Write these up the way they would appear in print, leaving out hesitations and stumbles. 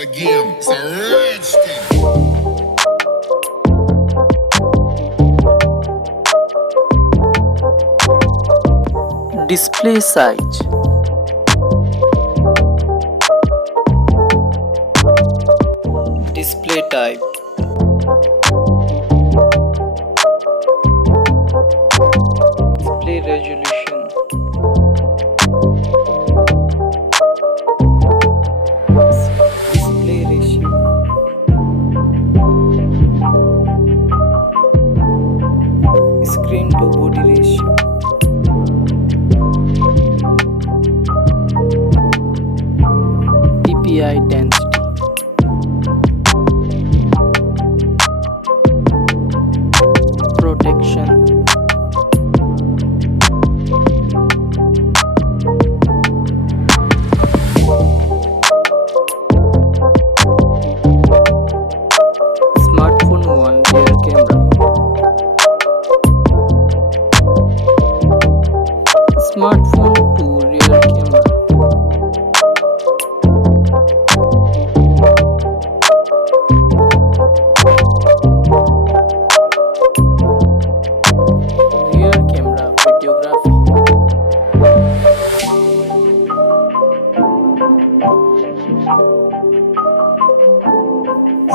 not a game, it's a rich thing. Display size. Display type. Display resolution. Display ratio. Screen to body ratio. PPI density. Protection. Smartphone 1 rear camera. Smartphone 2 rear camera. Rear camera videography.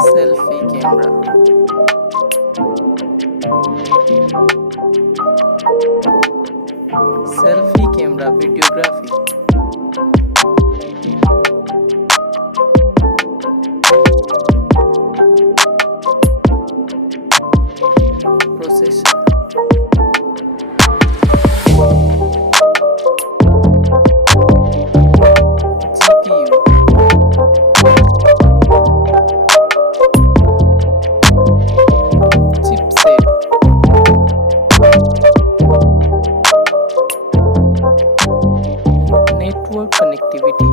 Selfie camera. Selfie camera videography. Processor. GPU. Chipset. Network connectivity.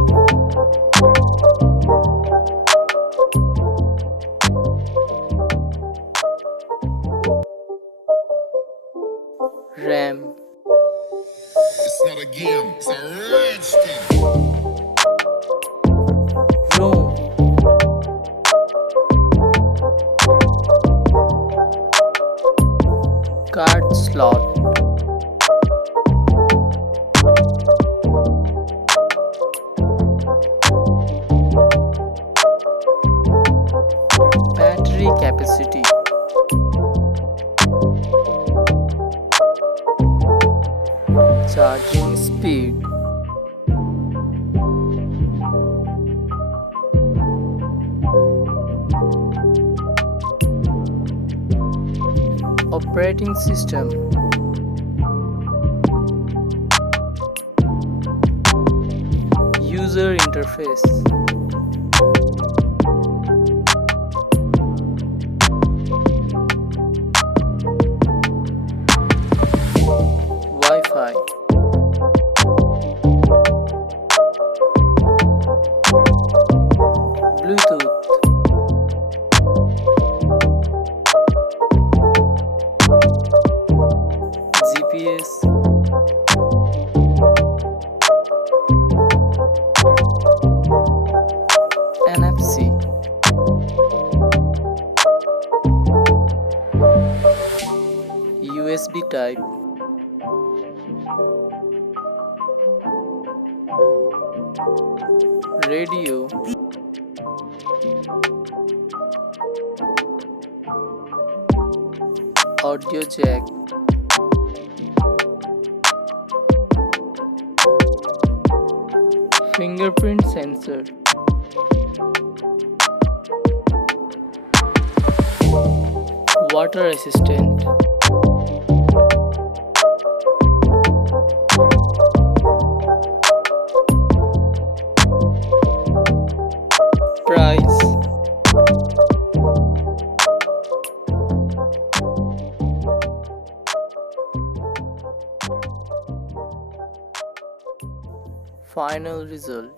RAM. It's not a game, it's a rich thing. ROM. Card slot. Battery capacity. Charging speed. Operating system. User interface. Wi-Fi. Bluetooth. GPS. NFC. USB type. Radio. Audio jack. Fingerprint sensor. Water resistant. Price. Final result.